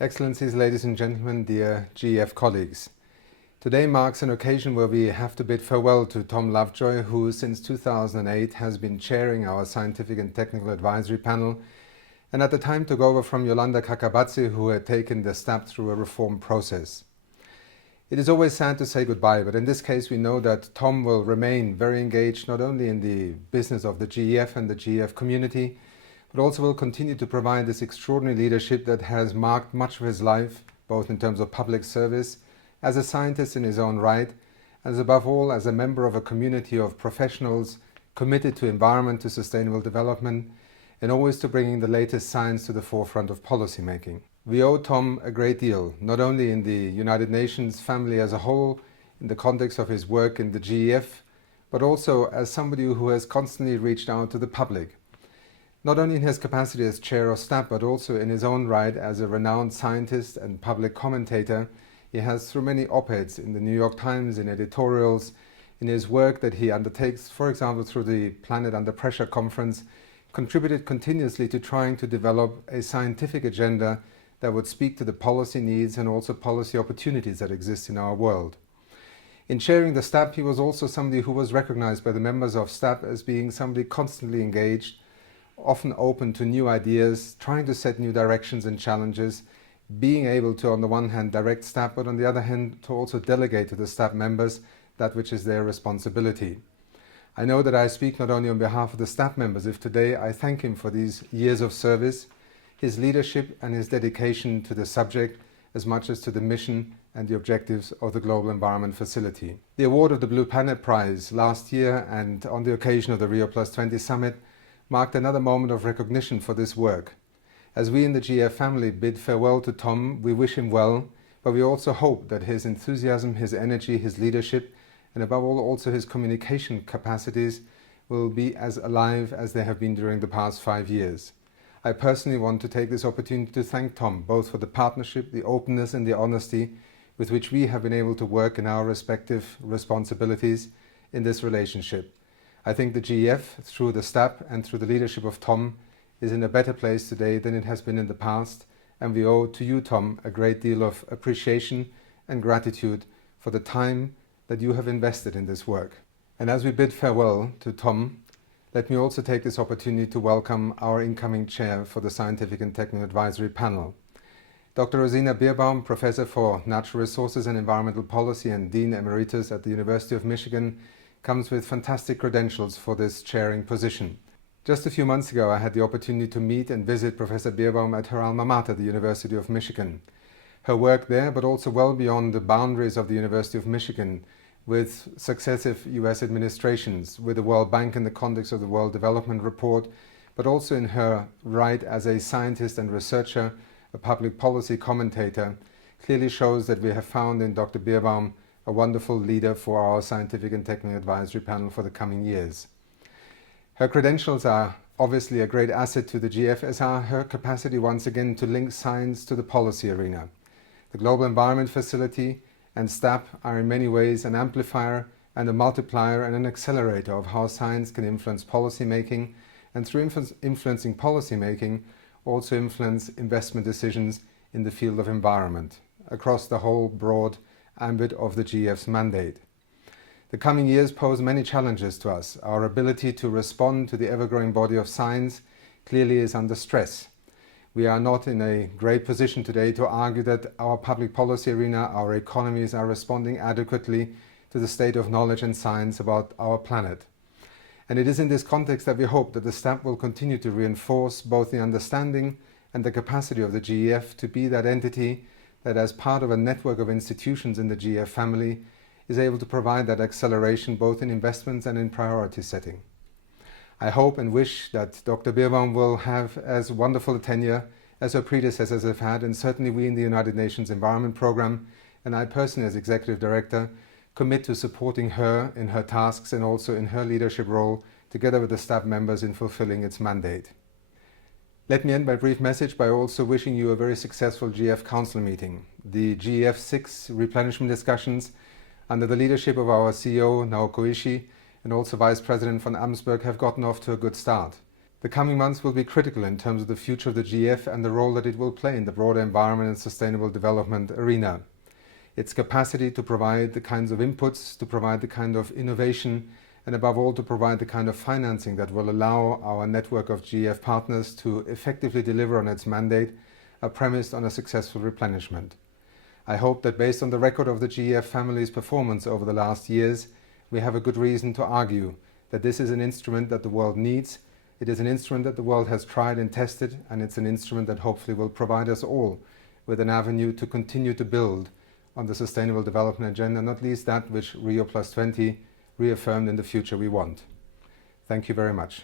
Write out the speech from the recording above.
Excellencies, ladies and gentlemen, dear GEF colleagues. Today marks an occasion where we have to bid farewell to Tom Lovejoy, who since 2008 has been chairing our Scientific and Technical Advisory Panel, and at the time took over from Yolanda Kakabatse, who had taken the STAP through a reform process. It is always sad to say goodbye, but in this case we know that Tom will remain very engaged not only in the business of the GEF and the GEF community, but also will continue to provide this extraordinary leadership that has marked much of his life, both in terms of public service, as a scientist in his own right, and above all as a member of a community of professionals committed to environment, to sustainable development, and always to bringing the latest science to the forefront of policy making. We owe Tom a great deal, not only in the United Nations family as a whole, in the context of his work in the GEF, but also as somebody who has constantly reached out to the public. Not only in his capacity as chair of STAP, but also in his own right as a renowned scientist and public commentator. He has, through many op-eds in the New York Times, in editorials, in his work that he undertakes, for example, through the Planet Under Pressure conference, contributed continuously to trying to develop a scientific agenda that would speak to the policy needs and also policy opportunities that exist in our world. In chairing the STAP, he was also somebody who was recognized by the members of STAP as being somebody constantly engaged, often open to new ideas, trying to set new directions and challenges, being able to, on the one hand, direct STAP, but on the other hand, to also delegate to the STAP members that which is their responsibility. I know that I speak not only on behalf of the STAP members, if today I thank him for these years of service, his leadership and his dedication to the subject as much as to the mission and the objectives of the Global Environment Facility. The award of the Blue Planet Prize last year and on the occasion of the Rio+20 Summit marked another moment of recognition for this work. As we in the GEF family bid farewell to Tom, we wish him well, but we also hope that his enthusiasm, his energy, his leadership, and above all also his communication capacities will be as alive as they have been during the past 5 years. I personally want to take this opportunity to thank Tom, both for the partnership, the openness and the honesty with which we have been able to work in our respective responsibilities in this relationship. I think the GEF, through the STAP and through the leadership of Tom, is in a better place today than it has been in the past, and we owe to you, Tom, a great deal of appreciation and gratitude for the time that you have invested in this work. And as we bid farewell to Tom, let me also take this opportunity to welcome our incoming chair for the Scientific and Technical Advisory Panel. Dr. Rosina Bierbaum, Professor for Natural Resources and Environmental Policy and Dean Emeritus at the University of Michigan, comes with fantastic credentials for this chairing position. Just a few months ago, I had the opportunity to meet and visit Professor Bierbaum at her alma mater, the University of Michigan. Her work there, but also well beyond the boundaries of the University of Michigan, with successive US administrations, with the World Bank in the context of the World Development Report, but also in her right as a scientist and researcher, a public policy commentator, clearly shows that we have found in Dr. Bierbaum a wonderful leader for our Scientific and Technical Advisory Panel for the coming years. Her credentials are obviously a great asset to the GEF, as are her capacity once again to link science to the policy arena. The Global Environment Facility and STAP are in many ways an amplifier and a multiplier and an accelerator of how science can influence policy making, and through influencing policy making also influence investment decisions in the field of environment across the whole broad ambit of the GEF's mandate. The coming years pose many challenges to us. Our ability to respond to the ever-growing body of science clearly is under stress. We are not in a great position today to argue that our public policy arena, our economies are responding adequately to the state of knowledge and science about our planet. And it is in this context that we hope that the STAP will continue to reinforce both the understanding and the capacity of the GEF to be that entity that, as part of a network of institutions in the GEF family, is able to provide that acceleration both in investments and in priority setting. I hope and wish that Dr. Bierbaum will have as wonderful a tenure as her predecessors have had, and certainly we in the United Nations Environment Programme, and I personally as Executive Director, commit to supporting her in her tasks and also in her leadership role, together with the STAP members, in fulfilling its mandate. Let me end my brief message by also wishing you a very successful GEF Council meeting. The GEF 6 replenishment discussions under the leadership of our CEO, Naoko Ishii, and also Vice President von Amsberg have gotten off to a good start. The coming months will be critical in terms of the future of the GEF and the role that it will play in the broader environment and sustainable development arena. Its capacity to provide the kinds of inputs, to provide the kind of innovation, and above all to provide the kind of financing that will allow our network of GEF partners to effectively deliver on its mandate are premised on a successful replenishment. I hope that based on the record of the GEF family's performance over the last years, we have a good reason to argue that this is an instrument that the world needs. It is an instrument that the world has tried and tested, and it's an instrument that hopefully will provide us all with an avenue to continue to build on the sustainable development agenda, not least that which Rio+20 reaffirmed in the future we want. Thank you very much.